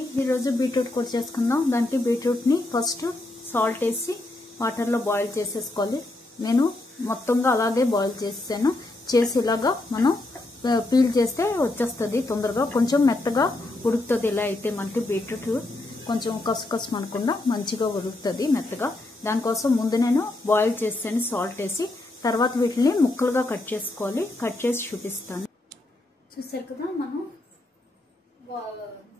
ఈ రోజు బీట్రూట్ కూర చేసుకుందాం. దానికి బీట్రూట్ ని ఫస్ట్ సాల్ట్ వేసి వాటర్ లో బాయిల్ చేసేసుకోవాలి. నేను మొత్తంగా అలాగే బాయిల్ చేసాను. చేసి ఇలాగా మనం పీల్ చేస్తే వచ్చేస్తుంది తొందరగా. కొంచెం మెత్తగా ఉడుకుతుంది. ఇలా అయితే మనకి బీట్రూట్ కొంచెం కసుకసు అనకుండా మంచిగా ఉడుకుతుంది మెత్తగా. దానికోసం ముందు నేను బాయిల్ చేసాను సాల్ట్ వేసి. తర్వాత వీటిని ముక్కలుగా కట్ చేసుకోవాలి. కట్ చేసి చూపిస్తాను. చూసారు కదా, మనం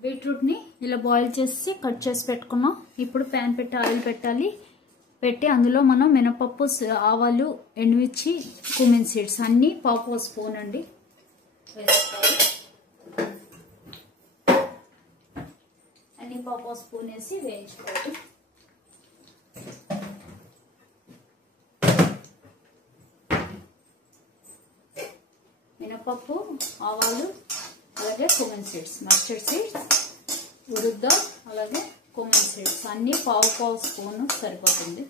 బీట్రూట్ ని ఇలా బాయిల్ చేసి కట్ చేసి పెట్టుకున్నాం. ఇప్పుడు ప్యాన్ పెట్టి ఆయిల్ పెట్టాలి. పెట్టి అందులో మనం మినపప్పు, ఆవాలు, ఎండుమిర్చి, కుమిన్ సీడ్స్ అన్ని పావు స్పూన్ అండి వేసుకోవాలి. అన్ని పావు స్పూన్ వేసి వేయించుకోవాలి. మినపప్పు, ఆవాలు, అలాగే కుమిన్ సీడ్స్, మస్టర్డ్ సీడ్స్, ఉరుద్ద, అలాగే కుమిన్ సీడ్స్ అన్ని పావు స్పూన్ సరిపోతుంది.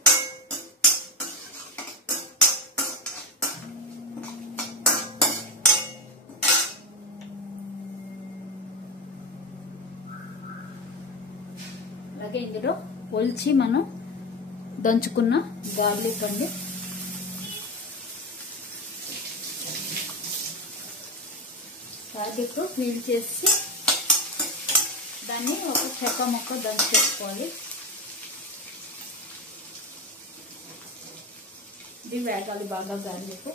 అలాగే ఇందులో ఒలిచి మనం దంచుకున్న గార్లిక్ అండి. గార్లిక్ పీల్ చేసి దాన్ని ఒక చెక్క మొక్క దంచి పెట్టుకోవాలి. ఇది వేగాలి బాగా గార్లిక్.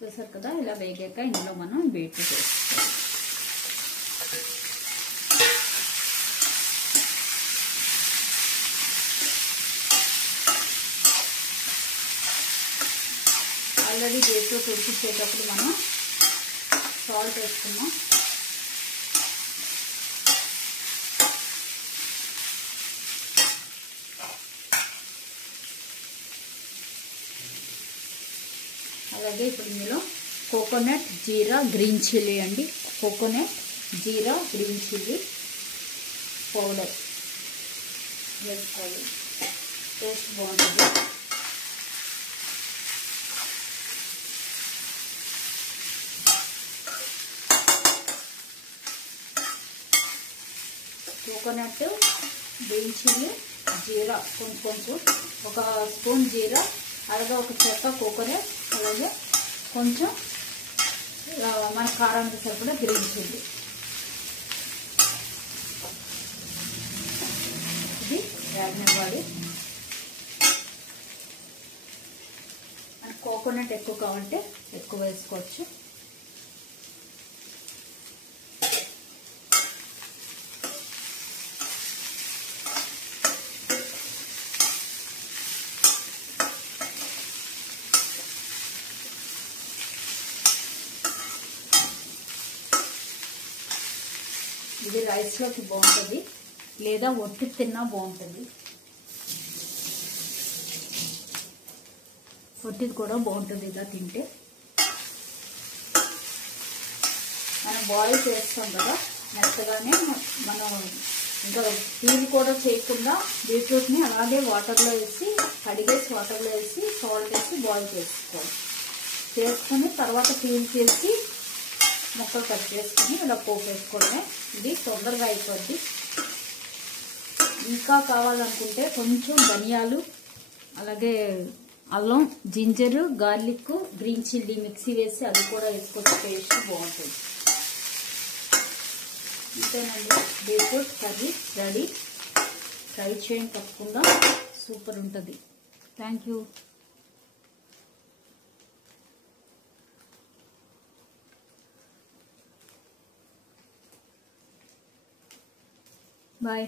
చూసారు కదా, ఇలా వేగాక ఇందులో మనం బీట్రూట్ వేసుకోవాలి. ఆల్రెడీ బీట్రూట్ ఉడికించేటప్పుడు మనం సాల్ట్ వేసుకున్నాం. అలాగే ఇప్పుడు ఇందులో కోకోనట్, జీరా, గ్రీన్ చిల్లీ అండి. కోకోనట్, జీరా, గ్రీన్ చిల్లీ పౌడర్ వేసుకోవాలి. టేస్ట్ బాగుంటుంది. కోకోనట్, గ్రీన్ చిల్లీ, జీరా కొంచెం ఒక స్పూన్ జీరా, అలాగే ఒక చెక్క కోకోనట్, అలాగే కొంచెం మన కారానికి సరిపడా గ్రీన్ చిల్లీ. ఇది వేగనివ్వాలి. మనకు కోకోనట్ ఎక్కువ కావాలంటే ఎక్కువ వేసుకోవచ్చు. ఇది రైస్లోకి బాగుంటుంది, లేదా ఒట్టి తిన్నా బాగుంటుంది. ఒట్టిది కూడా బాగుంటుంది ఇలా తింటే. మనం బాయిల్ చేస్తాం కదా మెత్తగానే, మనం ఇంకా పీల్ కూడా చేయకుండా బీట్రూట్ని అలాగే వాటర్లో వేసి కడిగేసి వాటర్లో వేసి సాల్ట్ వేసి బాయిల్ చేసుకొని తర్వాత పీల్ చేసి ముక్కలు కట్ చేసుకుని ఇలా పోపు వేసుకోవడమే. ఇది తొందరగా అయిపోద్ది. ఇంకా కావాలనుకుంటే కొంచెం ధనియాలు, అలాగే అల్లం, ginger, garlic, green chilli mixie వేసి అది కూడా వేసుకోవచ్చు. టేస్ట్ బాగుంటుంది. ఇంతేనండి, బీట్రూట్ కర్రీ రెడీ. ట్రై చేయండి తప్పకుండా, సూపర్ ఉంటుంది. Thank you. Bye.